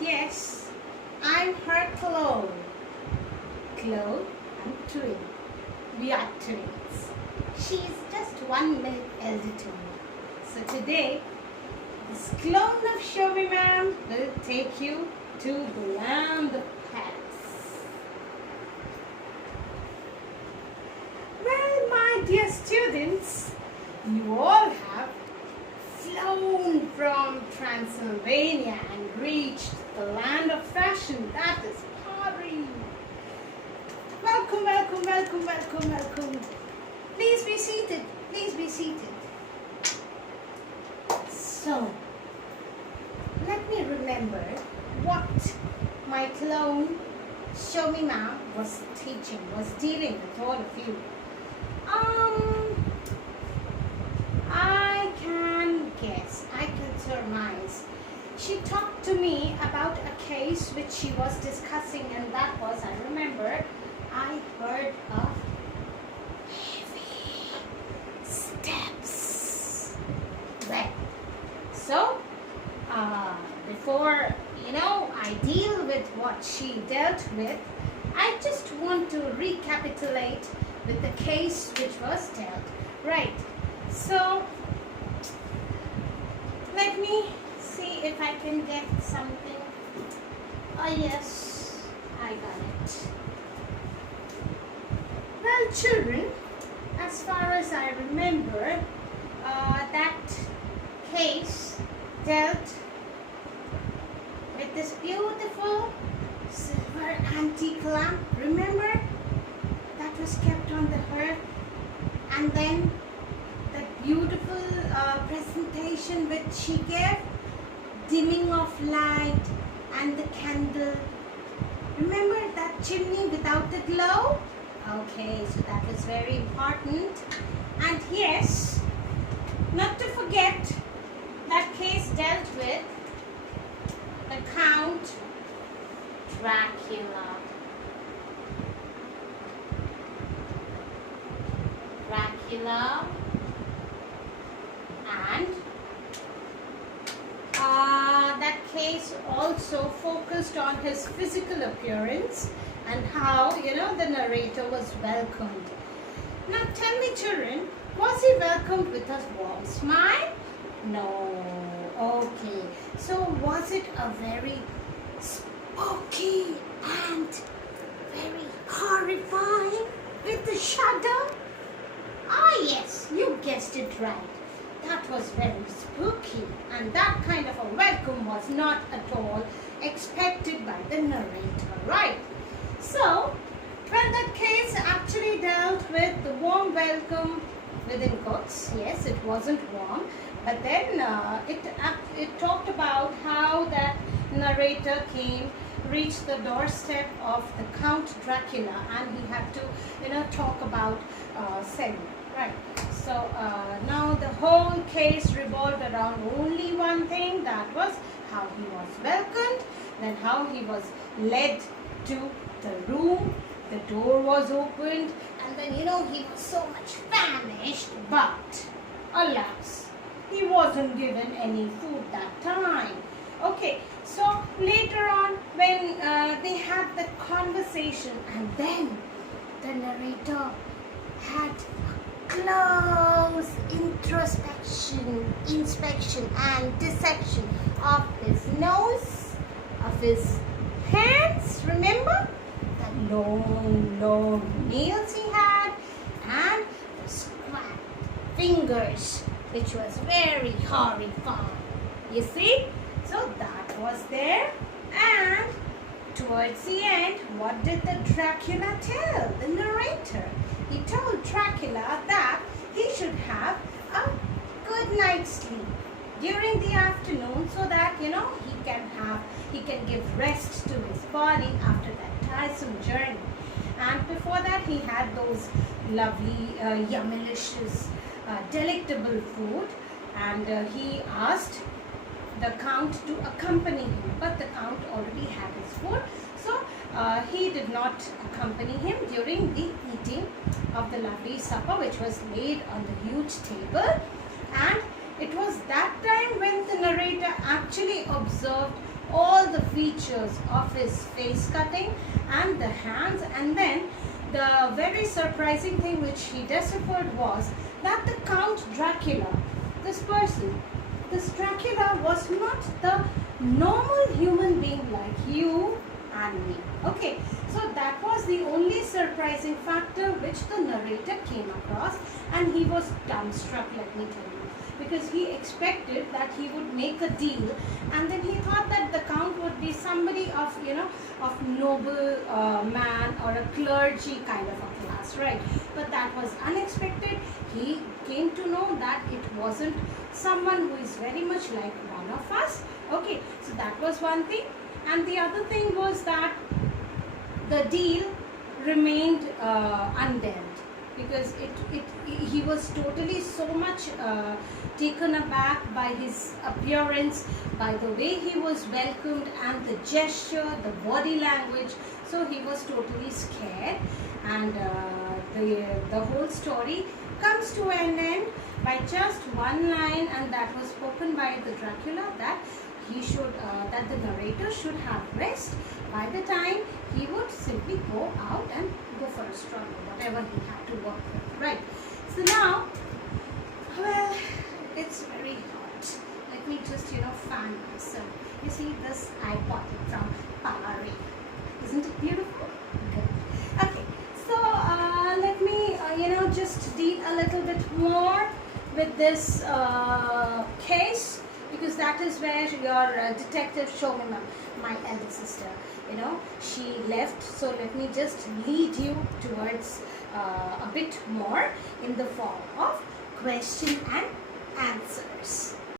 Yes, I'm her clone. Clone and twin. We are twins. She's just 1 minute elder to me. So today, this clone of Shomi ma'am will take you to the land of Paris. Well, my dear students, you all have flown from Transylvania and reached the land of fashion, that is Paris. Welcome, welcome, welcome, welcome, welcome. Please be seated, please be seated. So, let me remember what my clone Shomi ma'am was teaching, was dealing with all of you. I can guess, I can surmise. She talked to me about a case which she was discussing, and that was, I remember, I heard of heavy steps. Well, so before I deal with what she dealt with, I just want to recapitulate with the case which was dealt. Right. So let me see if I can get something. Oh yes, I got it. Well, children, as far as I remember, that case dealt with this beautiful silver antique lamp. Remember? That was kept on the hearth, and then that beautiful presentation which she gave, dimming of light and the candle. Remember that chimney without the glow? Okay, so that was very important. And yes, not to forget, that case dealt with the Count Dracula. And that case also focused on his physical appearance and how, the narrator was welcomed. Now tell me, children, was he welcomed with a warm smile? No. Okay. So was it a very spooky and very horrifying with a shudder? Ah yes, you guessed it right. That was very spooky, and that kind of a welcome was not at all expected by the narrator, right? So, well, that case actually dealt with the warm welcome within quotes. Yes, it wasn't warm, but then it talked about how that narrator reached the doorstep of the Count Dracula, and he had to, talk about Selma. Right. So now the whole case revolved around only one thing, that was how he was welcomed, then how he was led to the room, the door was opened, and then he was so much famished, but alas, he wasn't given any food that time. Okay, so later on when they had the conversation, and then the narrator had close inspection and dissection of his nose, of his hands, remember? The long nails he had, and the squat fingers, which was very horrifying. You see? So that was there, and towards the end, what did the Dracula tell the narrator? He told Dracula that he should have a good night's sleep during the afternoon, so that he can give rest to his body after that tiresome journey. And before that, he had those lovely, yummilicious, delectable food, and he asked the Count to accompany him, but the Count already had his food, so he did not accompany him during the eating of the lovely supper which was laid on the huge table. And it was that time when the narrator actually observed all the features of his face cutting and the hands. And then the very surprising thing which he deciphered was that the Count Dracula, this person, this Dracula was not the normal human being like you and me. Okay, so that was the only surprising factor which the narrator came across, and he was dumbstruck, let me tell you, because he expected that he would make a deal, and then he thought that the Count would be somebody of, you know, of noble man or a clergy kind of a class, right? But that was unexpected. He came to know that it wasn't someone who is very much like one of us. Okay, so that was one thing. And the other thing was that the deal remained undealt, because he was totally so much taken aback by his appearance, by the way he was welcomed, and the gesture, the body language. So he was totally scared, and the whole story comes to an end by just one line, and that was spoken by the Dracula, that he should that the narrator should have rest by the time he would simply go out and go for a stroll, whatever he had to work with, right? So now, well, it's very hot. Let me just, you know, fan myself. You see, this I bought it from Palari. Isn't it beautiful? Good. Okay, so let me you know, just deal a little bit more with this case, because that is where your detective Shomima, my elder sister, you know, she left. So let me just lead you towards a bit more in the form of question and answers.